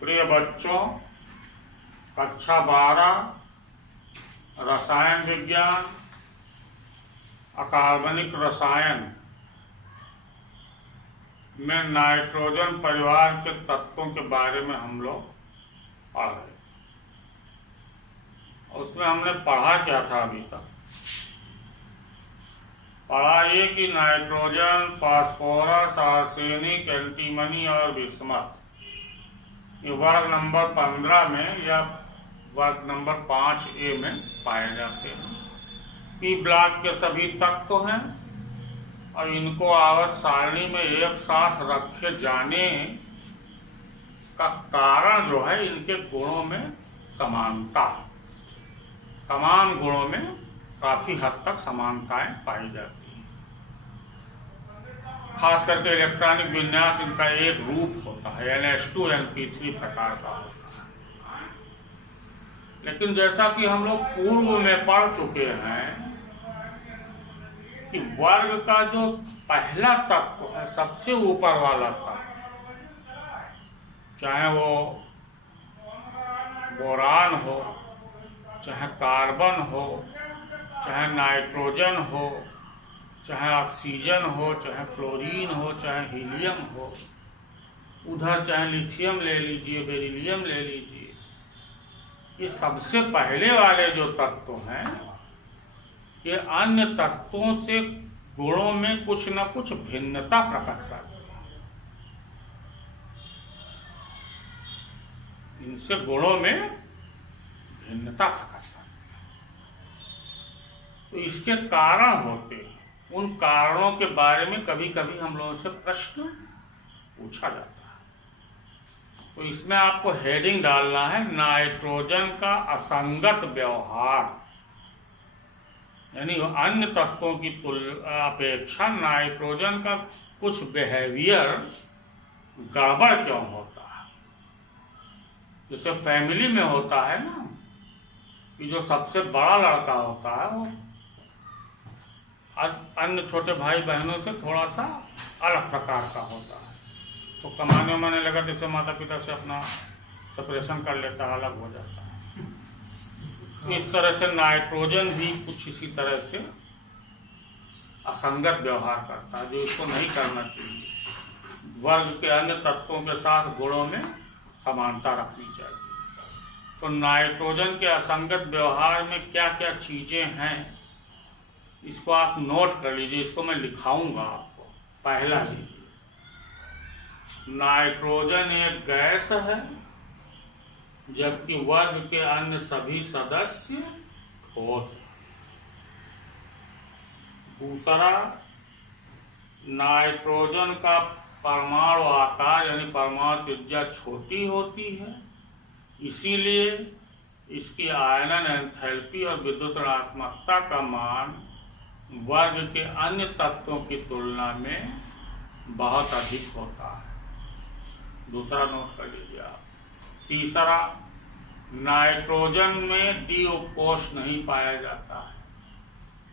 प्रिय बच्चों, कक्षा 12 रसायन विज्ञान अकार्बनिक रसायन में नाइट्रोजन परिवार के तत्वों के बारे में हम लोग पढ़ रहे। उसमें हमने पढ़ा क्या था अभी तक? पढ़ा ये कि नाइट्रोजन, फास्फोरस, आर्सेनिक, एंटीमनी और बिस्मथ ये वर्ग नंबर 15 में या वर्ग नंबर 5A में पाए जाते हैं। पी ब्लॉक के सभी तत्व हैं और इनको आवर्त सारणी में एक साथ रखे जाने का कारण जो है इनके गुणों में समानता। तमाम गुणों में काफी हद तक समानताएं पाई जाती हैं। खास करके इलेक्ट्रॉनिक विन्यास इनका एक रूप होता है, NH2 NP3 प्रकार का होता है। लेकिन जैसा कि हम लोग पूर्व में पढ़ चुके हैं कि वर्ग का जो पहला तत्व है, सबसे ऊपर वाला तत्व, चाहे वो बोरान हो, चाहे कार्बन हो, चाहे नाइट्रोजन हो, चाहे ऑक्सीजन हो, चाहे फ्लोरीन हो, चाहे हीलियम हो, उधर चाहे लिथियम ले लीजिए, बेरिलियम ले लीजिए, ये सबसे पहले वाले जो तत्व हैं ये अन्य तत्वों से गुणों में कुछ न कुछ भिन्नता प्रकट करते हैं। इनसे गुणों में भिन्नता प्रकट करते हैं, तो इसके कारण होते हैं। उन कारणों के बारे में कभी कभी हम लोगों से प्रश्न पूछा जाता है। तो इसमें आपको हेडिंग डालना है नाइट्रोजन का असंगत व्यवहार, यानी अन्य तत्वों की अपेक्षा नाइट्रोजन का कुछ बिहेवियर गड़बड़ क्यों होता है। जैसे फैमिली में होता है ना कि जो सबसे बड़ा लड़का होता है वो अन्य छोटे भाई बहनों से थोड़ा सा अलग प्रकार का होता है, तो कमाने उमाने लगा जैसे माता पिता से अपना सेपरेशन कर लेता है, अलग हो जाता है। इस तरह से नाइट्रोजन भी कुछ इसी तरह से असंगत व्यवहार करता है, जो इसको नहीं करना चाहिए। वर्ग के अन्य तत्वों के साथ गुणों में समानता रखनी चाहिए। तो नाइट्रोजन के असंगत व्यवहार में क्या क्या चीजें हैं इसको आप नोट कर लीजिए, इसको मैं लिखाऊंगा आपको। पहला ही, नाइट्रोजन एक गैस है जबकि वर्ग के अन्य सभी सदस्य ठोस हैं। दूसरा, नाइट्रोजन का परमाणु आकार यानी परमाणु त्रिज्या छोटी होती है, इसीलिए इसकी आयनन एंथैल्पी और विद्युत ऋणात्मकता का मान वर्ग के अन्य तत्वों की तुलना में बहुत अधिक होता है। दूसरा नोट कर लीजिए आप। तीसरा, नाइट्रोजन में डी उपकोष नहीं पाया जाता है,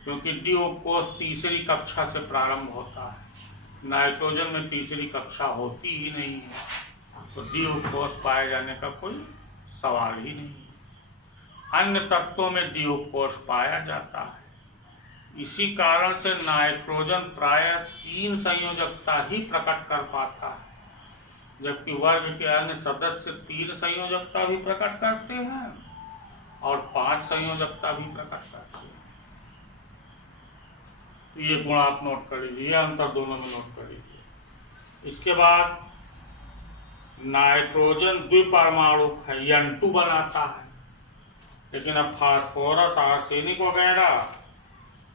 क्योंकि डी उपकोष तीसरी कक्षा से प्रारंभ होता है। नाइट्रोजन में तीसरी कक्षा होती ही नहीं है, तो डी उपकोष पाए जाने का कोई सवाल ही नहीं है। अन्य तत्वों में डी उपकोष पाया जाता है। इसी कारण से नाइट्रोजन प्रायः 3 संयोजकता ही प्रकट कर पाता है, जबकि वर्ग के अन्य सदस्य 3 संयोजकता भी प्रकट करते हैं और 5 संयोजकता भी प्रकट करते हैं। ये गुण आप नोट कर लीजिए, अंतर दोनों में नोट कर लीजिए। इसके बाद नाइट्रोजन द्विपरमाणुक है, N2 बनाता है, लेकिन अब फास्फोरस, आर्सेनिक वगैरह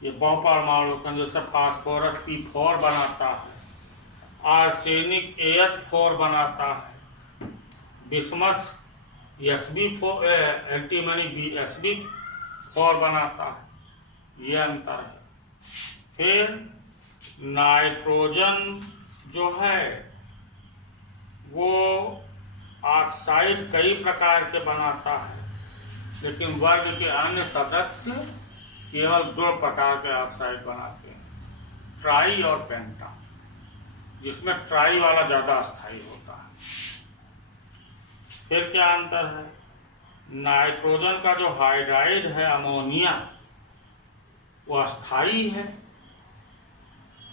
ये बहुपरमाणुक हैं। जैसे फास्फोरस P4 बनाता है, आर्सेनिक AS4 बनाता है, बिस्मथ SB4, एंटीमनी SB4 बनाता है। ये अंतर है। फिर नाइट्रोजन जो है वो ऑक्साइड कई प्रकार के बनाता है, लेकिन वर्ग के अन्य सदस्य केवल 2 प्रकार के ऑक्साइड बनाते हैं, ट्राई और पेंटा, जिसमें ट्राई वाला ज्यादा अस्थायी होता है। फिर क्या अंतर है, नाइट्रोजन का जो हाइड्राइड है अमोनिया वो अस्थाई है,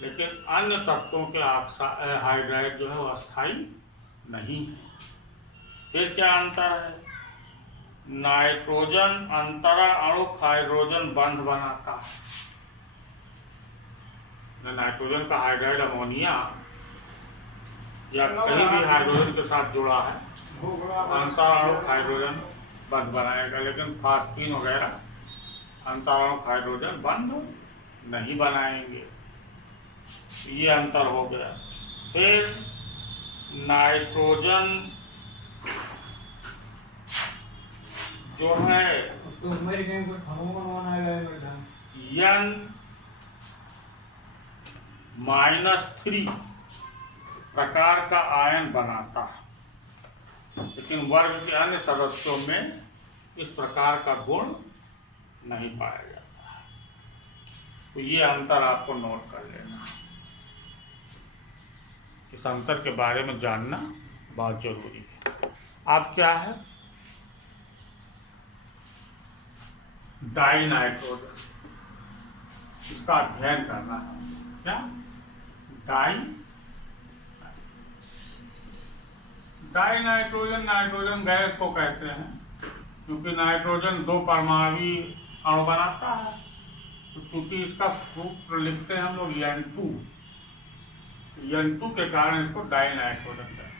लेकिन अन्य तत्वों के हाइड्राइड जो है वो अस्थाई नहीं है। फिर क्या अंतर है, नाइट्रोजन अंतरा अणुक हाइड्रोजन बंध बनाता है। नाइट्रोजन का हाइड्राइड अमोनिया या कहीं भी हाइड्रोजन के साथ जुड़ा है अंतराणुक हाइड्रोजन बंध बनाएगा, लेकिन फास्फीन वगैरह अंतराणुक हाइड्रोजन बंध नहीं बनाएंगे। ये अंतर हो गया। फिर नाइट्रोजन जो है N-3 प्रकार का आयन बनाता है, लेकिन वर्ग के अन्य सदस्यों में इस प्रकार का गुण नहीं पाया जाता है। तो ये अंतर आपको नोट कर लेना। इस अंतर के बारे में जानना बहुत जरूरी है। अब क्या है, डाइनाइट्रोजन, इसका अध्ययन करना है। क्या डाइनाइट्रोजन, नाइट्रोजन गैस को कहते हैं क्योंकि नाइट्रोजन 2 परमाणु अणु बनाता है। तो चूंकि इसका सूत्र लिखते हैं हम लोग N2 के कारण इसको डाइनाइट्रोजन कहते हैं।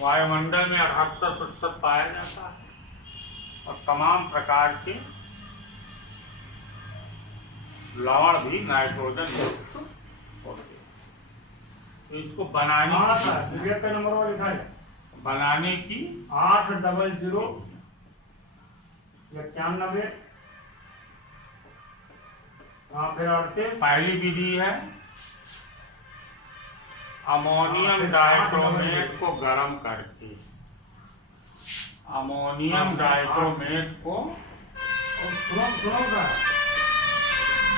वायुमंडल में 78% पाया जाता है और तमाम प्रकार के लवण भी नाइट्रोजन युक्त होते हैं। तो इसको बनाने का नंबर वो लिखा है, बनाने की 800 91 फिर 38। पहली विधि है अमोनियम डाइक्रोमेट को गर्म करके, अमोनियम डाइक्रोमेट को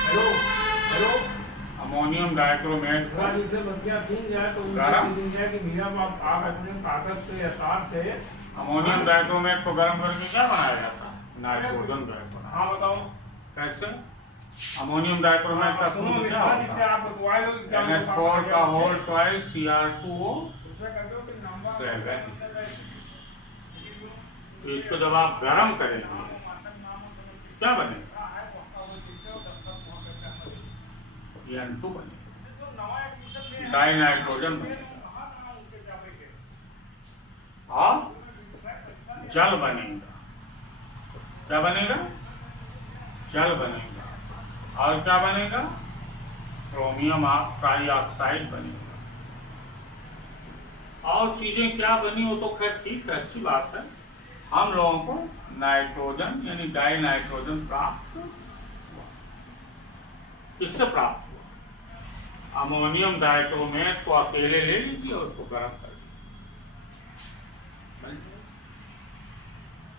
हेलो अमोनियम डाइक्रोमेट को जिससे बतिया खींच जाए तो गरम जाए कि भैया आप अपने कागज से या सार से अमोनियम डाइक्रोमेट को गर्म करके क्या बनाया जाता है, नाइट्रोजन गैस। हाँ बताओ कैसे, अमोनियम डाइक्रोमेट का सूत्र क्या होता है, NH4 का होल ट्वाइस Cr2O7। तो इसको जब आप गर्म करेंगे क्या बनेगा, N2 बनेगा, डाइनाइट्रोजन बनेगा और जल बनेगा। क्या बनेगा, जल बनेगा। और क्या बनेगा, क्रोमियम ट्राईऑक्साइड बनेगा। और चीजें क्या बनी वो तो खैर ठीक है, अच्छी बात है। हम लोगों को नाइट्रोजन यानी डाइनाइट्रोजन प्राप्त हुआ। किससे प्राप्त हुआ, अमोनियम डाइक्रोमेट को अकेले ले लीजिए और उसको गर्म कर लीजिए,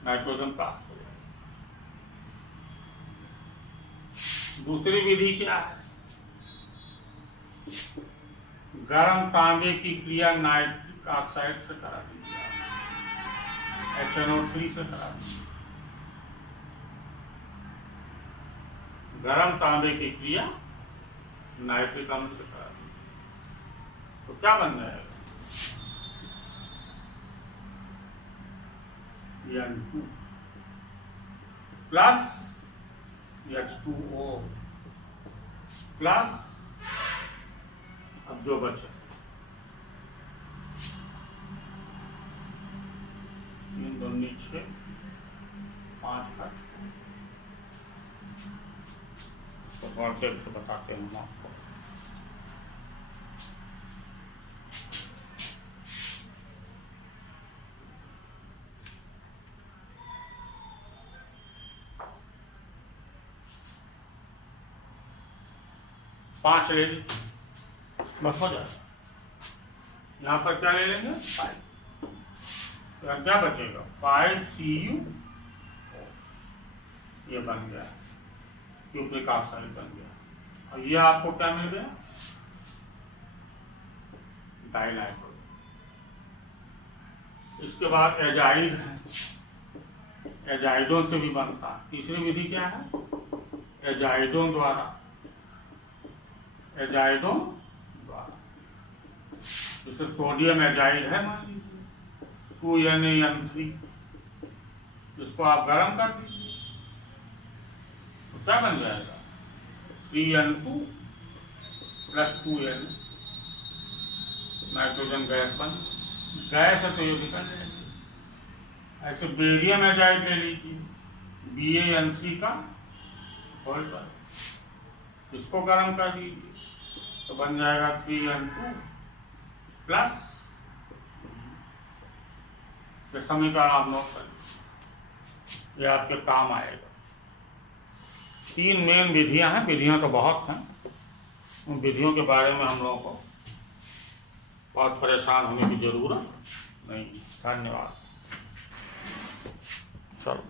नाइट्रोजन प्राप्त हो जाएगा। दूसरी विधि क्या है, गर्म तांबे की क्रिया नाइट्रिक ऑक्साइड से करा दीजिए, HNO3 से करा दीजिए। गर्म तांबे की क्रिया नाइट्रिक अम्ल से करा दीजिए, तो क्या बन जाएगा, N2 प्लस H2O प्लस, अब जो बचे 3 2 6 5 का 6, तो और से बताते हैं हम आपको। पांच ले लीजिए, बस हो जाए। यहाँ पर क्या ले लेंगे, 5, तो क्या बचेगा 5Cu, ये बन गया क्यूप्रिक ऑक्साइड बन गया। और ये आपको क्या मिल गया, डाइनाइट्रोजन। इसके बाद एजाइड है, एजाइडों से भी बनता है। तीसरी विधि क्या है? एजाइडों द्वारा, एजाइडों द्वारा। जैसे सोडियम एजाइड है, मान लीजिए 2Na3, इसको आप गर्म कर दीजिए तो क्या बन जाएगा? 3N2 + 2Na, नाइट्रोजन गैस बन, गैस है तो ये निकल जाएगी। ऐसे बेरियम एजाइड ले लीजिए, BaN3 का होल पर, इसको गर्म कर दीजिए तो बन जाएगा 3N2 +, ये समीकरण आप नोट करिए, ये आपके काम आएगा। 3 मेन विधियां हैं, विधियां तो बहुत हैं, उन विधियों के बारे में हम लोगों को बहुत परेशान होने की जरूरत नहीं। धन्यवाद। चलो।